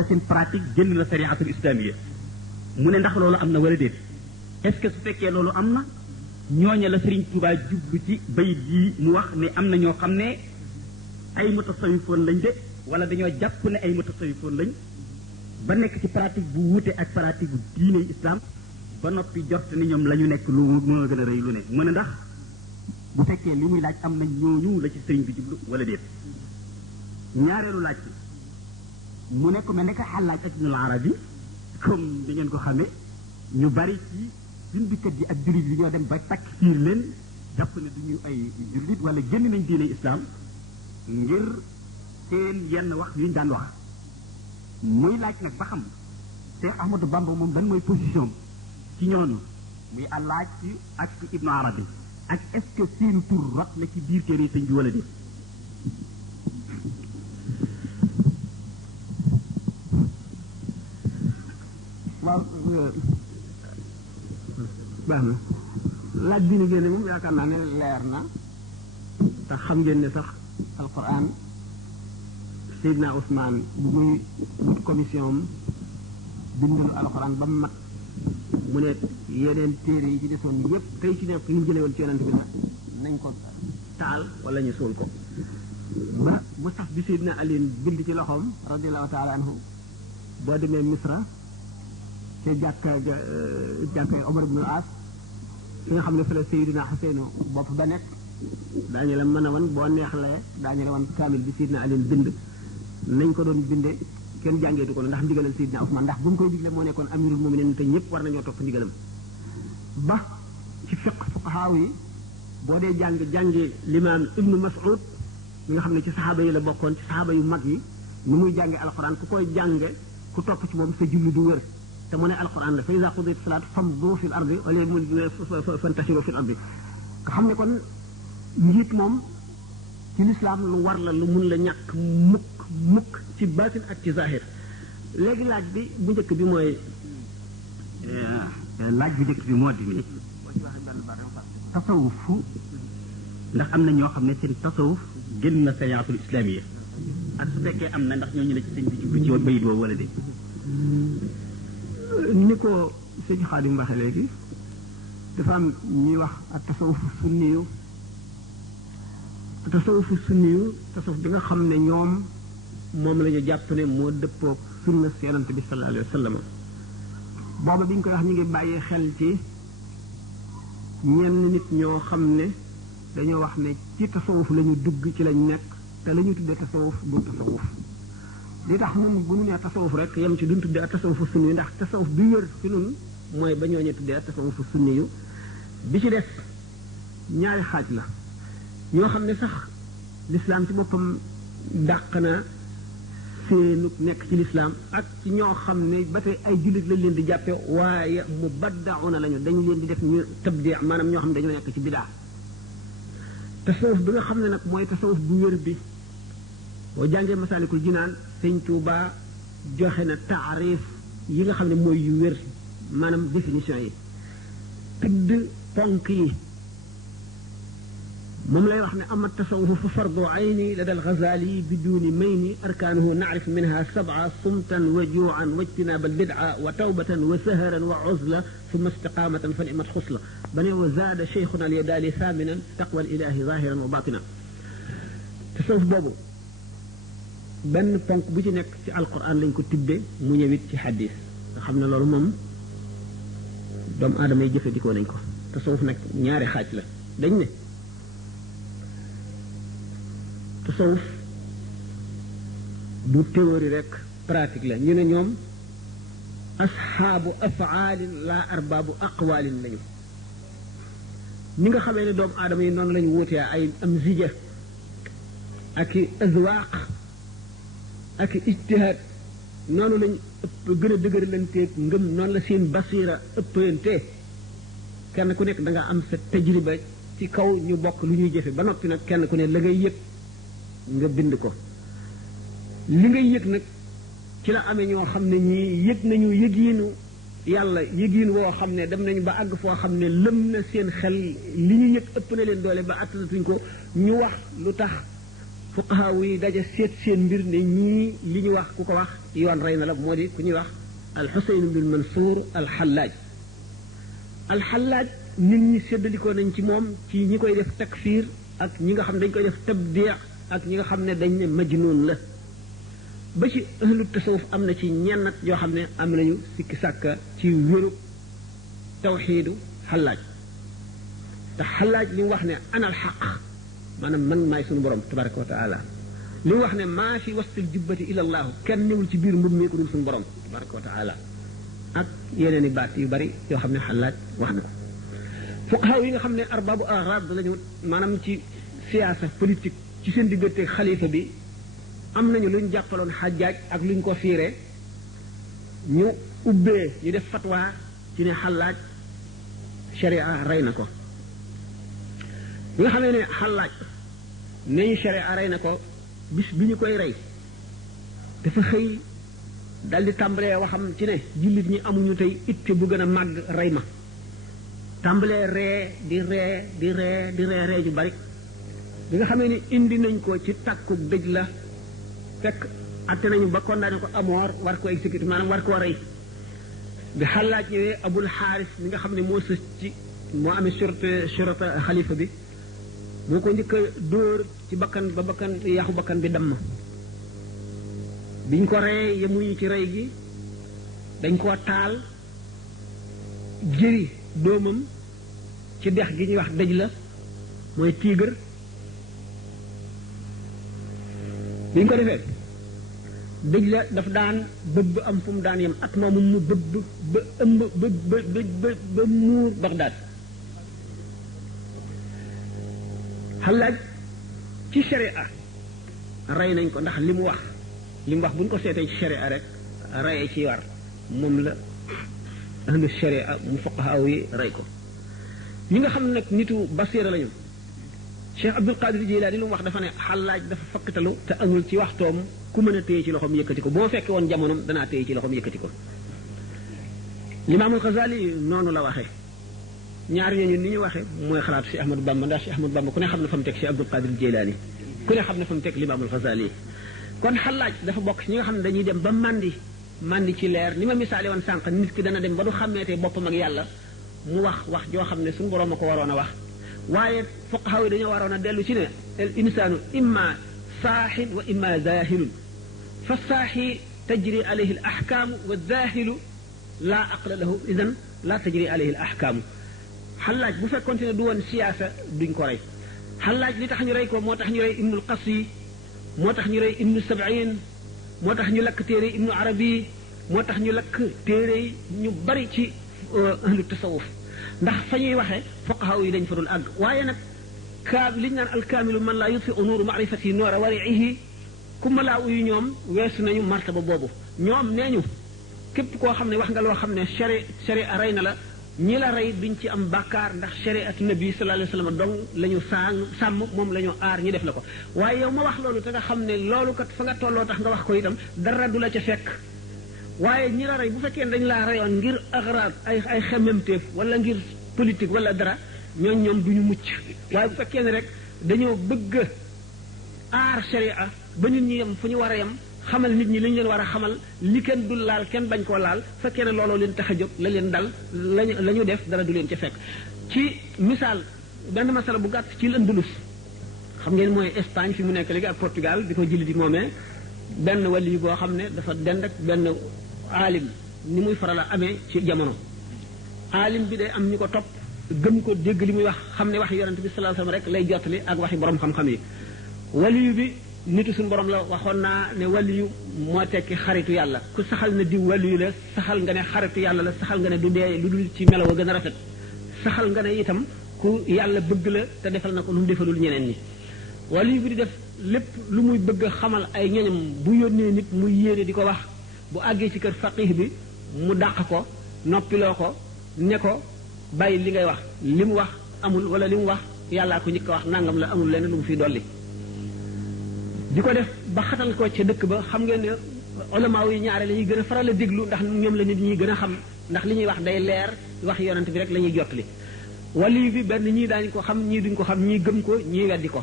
seen pratique génn na sariatul islamiyya mu ne ndax loolu am na wala déet est-ce que su fekkee loolu am na ñooña la Serigne Touba jublu ci bayit yi mu wax ne am na ñoo xam ne ay mutasawifoon lañ de wala dañoo jàpp ne ay mutasawifoon lañ ba nekk ci pratique bu wuute ak pratique bu diine islam ba noppi jot ni ñoom la ñu nekk lu mën a gën a rëy lu ne mën a ndax bu fekkee li muy laaj am na ñooñu la ci Serigne bi jublu wala déet ñaareelu laaj bi mu nekk mel ne que xalaaj ak Ibnul Arabi comme di ngeen ko xamee ñu bari ci bindikat yi ak jullit yi ñoo dem ba takk fiir leen jàpp ne duñu ay jullit wala génn nañ diine islam ngir seen yenn wax yu ñu daan wax muy laaj nag ba xam Cheikh Ahmadou Bamba moom ban mooy position ci ñooñu muy àllaaj ci ak Ibnu Arabi ak est-ce que seen tur rot na ci biir téere sëñ bi wala déet waaw baax na laaj bi ni génne moom yaakaar naa ne leer na te xam ngeen ne sax alquran Seydina Ousmane bu muy wut commission am bindalu alquran ba mu mat mu ne yeneen téere yi ci desoon yépp tey ci nekk ñu jële woon ci yonent bi nag nañ ko taal wala ñu suul ko ba mu sax bi Seydina Aliin bind ci loxoom radiallahu taala anhu boo demee Misra ca jàkka Omar ibn al-As fi nga xam ne fa la Seydina Xuseenu bopp ba nekk daañu la mën a wan boo neexlee daañu la wan kaamil bi Seydina Aliin bind nañ ko doon binde kenn jàngeetu ko ndax ndigalal Seydina Ousmane ndax bu mu koy digle moo nekkoon amirul muminin te ñëpp war nañoo topp ndigalam ba ci fuqahaaw yi boo dee jànge limaam Ibnu Mas'ud mi nga xam ne ci saxaaba yi la bokkoon ci saxaaba yu mag yi nu muy jànge alxuraan ku koy jànge ku topp ci moom sa julli du wér te mu ne alquran la fa iza qudiyat salaat famdu fil ardi wala mu fantashiru fil ardi nga xam ne kon njiit moom ci lislaam lu war la lu mun la ñàkk mukk ci baatin ak ci zahir léegi laaj bi bu njëkk bi mooy di ni tasawuf ndax am na ñoo xam ne seen tasawuf génn na sariatul islamiyya ak su fekkee am na ndax ñooñu la ci sëñ bi jublu ci woon bayit boobu wala de ni ko sëñ Xaadim waxe léegi dafa am ñuy wax ak tasawufu sunniyu tasawuf bi nga xam ne ñoom moom la ñu jàpp ne moo dëppoog sunna Yonent bi sallallahu alayhi wa sallam booba bi ñu koy wax ñu ngi bàyyi xel ci ñenn nit ñoo xam ne dañoo wax ne ci tasawuf la ñu dugg ci lañ nekk te la ñu tuddee tasawuf du tasawuf li tax ñun bu ñu nee tasawuf rek yem ci duñ tuddee ak tasawufu sunni yu ndax tasawuf bi wér fi nun mooy ba ñooñu tuddee ak tasawufu sunni yu bi ci def ñaari xaaj la ñoo xam ne sax lislaam ci boppam dàq na seenu nekk ci lislaam ak ci ñoo xam ne ba tey ay jullit lañ leen di jàppe waaye mu baddauna lañu dañu leen di def ñu tabdi maanaam ñoo xam ne dañoo nekk ci bidaa tasawuf bi nga xam ne nag mooy tasawuf bu wér bi boo jàngee Masaalikul Jinaan Sëñ Tuubaa joxe na taarif yi nga xam ne mooy yu wér maanaam définition yi tudd ponk yi moom lay wax ne ama tasawufu fa fardu ayni lada al-Ghazali biduni mayni arkaanuhu naarif minha sab'a sumtan wa juu'an wa ijtinaaba al-bid'a wa tawbatan wa saharan wa uzla thumma istiqaamatan fa ni'mat xusla ba ne wa zaada cheikhuna al-Yadaali saaminan taqwa al-ilaahi zaahiran wa baatinan tasawuf boobu benn ponk bu ci nekk ci alquran lañ ko tibbee mu ñëwit ci xadis nga xam ne loolu moom doomu aadama yi jëfandikoo nañ ko tasawuf nag ñaari xaaj la dañ ne tasawuf du théorie rek pratique la ñu ne ñoom asxaabu afaalin la arbaabu aqwaalin lañu ñi nga xamee ne doomu aadama yi noonu lañu wuutee ay am zija ak i azwaaq ak ijtihaad noonu lañ ëpp gën a dëgërlanteeg ngëm noonu la seen basiira ëppante kenn ku nekk da nga am sa tajriba ci kaw ñu bokk lu ñuy jëfe ba noppi nag kenn ku ne la ngay yëg nga bind ko li ngay yëg nag ci la amee ñoo xam ne ñii yëg nañu yëgiinu yàlla yëgiin woo xam ne dem nañu ba àgg foo xam ne lëm na seen xel li ñu yëg ëpp na leen doole ba attanatuñ ko ñu wax lu tax fuqaha yi daje seet seen mbir ne ñii li ñu wax ku ko wax yoon rey na la moo di ku ñuy wax al-Husayn bin Mansour al-Hallaj al-Hallaj nit ñi séddalikoo nañ ci moom ci ñi koy def takfir ak ñi nga xam dañ koy def tabdi' ak ñi nga xam ne dañ ne majnun la ba ci ahlu tasawuf am na ci ñennat yoo xam ne am nañu sikki sàkka ci wéru tawxiidu Hallaj te Hallaj li mu wax ne ana al xaq maanaam man maay suñu borom tabaraka wa taala li mu wax ne maa fi wastil jubbati ila allahu kenn ñëwul ci biir mbub mi ku dul suñu borom tabaraka wa taala ak yeneen i baat yu bari yoo xam ne Hallaj wax na ko fuqaha yi nga xam ne arbaabu arab lañu maanaam ci siyaasa politique ci seen diggante xalifa bi am nañu luñ jàppaloon Xajjaaj ak luñ ko fiire ñu ubbee ñu def fatwa ci ne Hallaj sharia rey na ko bi nga xamee ne Hallaj ne ñu sharia rey na ko bis bi ñu koy rey dafa xëy dal di tàmbalee waxam ci ne jullit ñi amuñu tey itte bu gën a màgg rey ma tàmbalee ree di ree ju bari bi nga xamee ni indi nañ ko ci takku dëj la fekk atte nañu ba condamné ko à mort war ko exécuter maanaam war koo rey bi Hallaj ñëwee Abul Xaaris mi nga xam ne moo sës ci moo amee surata xalifa bi moo ko njëkk a dóor ci bakkan ba bakkan yaxu bakkan bi damm biñ ko rey yemuñu ci rey gi dañ koo taal jëri doomam ci dex gi ñuy wax dëj la mooy Tigre biñ ko defee dëj la daf daan bëbb am fu mu daan yem at moomu mu bëbb ba ëmb ba muur Bagdad Hallaj ci sharia rey nañ ko ndax li mu wax buñ ko seetee ci sharia rek reyee ci war moom la ahlu sharia mu fuqaha yi rey ko ñi nga xam ne nag nitu basira lañu Cheikh Abdul Qadir Jilani lu mu wax dafa ne Hallaj dafa fakkatalu te amul ci waxtoom ku mën a téye ci loxoom yëkkati ko boo fekkee woon jamonoom danaa téye ci loxoom yëkkati ko Limaamul Xasaali noonu la waxee ñaar ñooñu ni ñu waxee mooy xalaatu Cheikh Ahmadou Bamba ndax Cheikh Ahmadou Bamba ku ne xam ne fa mu teg Cheikh Abdul Qadir Jilani ku ne xam ne fa mu teg Limaamul Xasaali kon Hallaj dafa bokk ci ñi nga xam ne dañuy dem ba mandi ci leer ni ma misaale woon sànq nit ki dana dem ba du xàmmeetee boppam ak yàlla mu wax joo xam ne suñu borom a ko waroon a wax waaye fuqaha yi dañoo waroon a dellu ci ne al insaanu imma saaxin wa imma zaahilun fa saaxi tajri alayhi al ahkaamu wa zaahilu laa aqla lahu idan laa tajri alayhi al ahkaamu Hallaj bu fekkoonte ne du woon siyaasa duñ ko rey Hallaj li tax ñu rey ko moo tax ñu rey ibnul Qasi moo tax ñu rey ibnu Sab'in moo tax ñu lakk téere ibnu Arabi moo tax ñu lakk téere ñu bari ci ahlu tasawuf ndax fa ñuy waxee fuqaha yi dañ fa dul àgg waaye nag liñ naan alkaamilu man laa yutfi nuuru maarifati noora wariihi ku malaa uyu ñoom weesu nañu martaba boobu ñoom nee ñu képp koo xam ne wax nga loo xam ne sharia rey na la ñi la rey duñ ci am bàkkaar ndax shariatu nabi sallallahu alayhi wa sallam dong la ñu sàmm moom la ñu aar ñi def la ko waaye yow ma wax loolu te nga xam ne loolu kat fa nga tolloo tax nga wax ko itam dara du la ca fekk waaye ñi la rey bu fekkee dañ laa reyoon ngir agrab ay xemmemteef wala ngir politique wala dara ñoom duñu mucc waaye bu fekkee ne rek dañoo bëgg aar sharia ba nit ñi yem fu ñu war a yem xamal nit ñi li ñu leen war a xamal li kenn dul laal kenn bañ koo laal fekkee ne looloo leen tax a jóg la leen dal la ñu def dara du leen ca fekk ci misaal benn masala bu gàtt ci l'Andalus xam ngeen mooy Espagne fi mu nekk léegi ak Portugal di ko jëli di moomee benn wali boo xam ne dafa dend ak benn aalim ni muy faral a amee ci jamono aalim bi day am ñu ko topp gëm ko dégg li muy wax xam ne waxi yonent bi sallallahu alayhi wasallam rek lay jottali ak waxi borom xam-xam yi waliyu bi nitu suñu borom la waxoon naa ne waliyu moo tekki xaritu yàlla ku saxal na diw waliyu la saxal nga ne xaritu yàlla la saxal nga ne du dee lu dul ci melaw a gën a rafet saxal nga ne itam ku yàlla bëgg la te defal na ko lu mu defalul ñeneen ñi waliyu bi di def lépp lu muy bëgg xamal ay ñoñam bu yónnee nit muy yéene di ko wax bu àggee ci kër faqih bi mu dàq ko noppiloo ko ne ko bàyyi li ngay wax li mu wax amul wala li mu wax yàllaa ko njëkk a wax nangam la amul lenn lu mu fiy dolli di ko def ba xatal ko ca dëkk ba xam ngeen ne ulama yi ñaare la ñuy gën a faral a déglu ndax ñoom la nit ñi gën a xam ndax li ñuy wax day leer wax yonent bi rek la ñuy jottali wali bi benn ñii daañu ko xam ñii duñ ko xam ñii gëm ko ñii weddi ko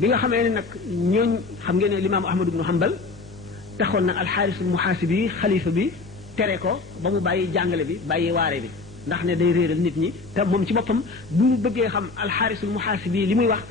bi nga xamee ne nag ñooñ xam ngeen ne limaamu Ahmad ibnu Hanbal taxoon na alxaarisul muhaasibi xalifa bi tere ko ba mu bàyyi jàngale bi bàyyi waare bi ndax ne day réeral nit ñi te moom ci boppam bu mu bëggee xam alxaarisul muhaasibi li muy wax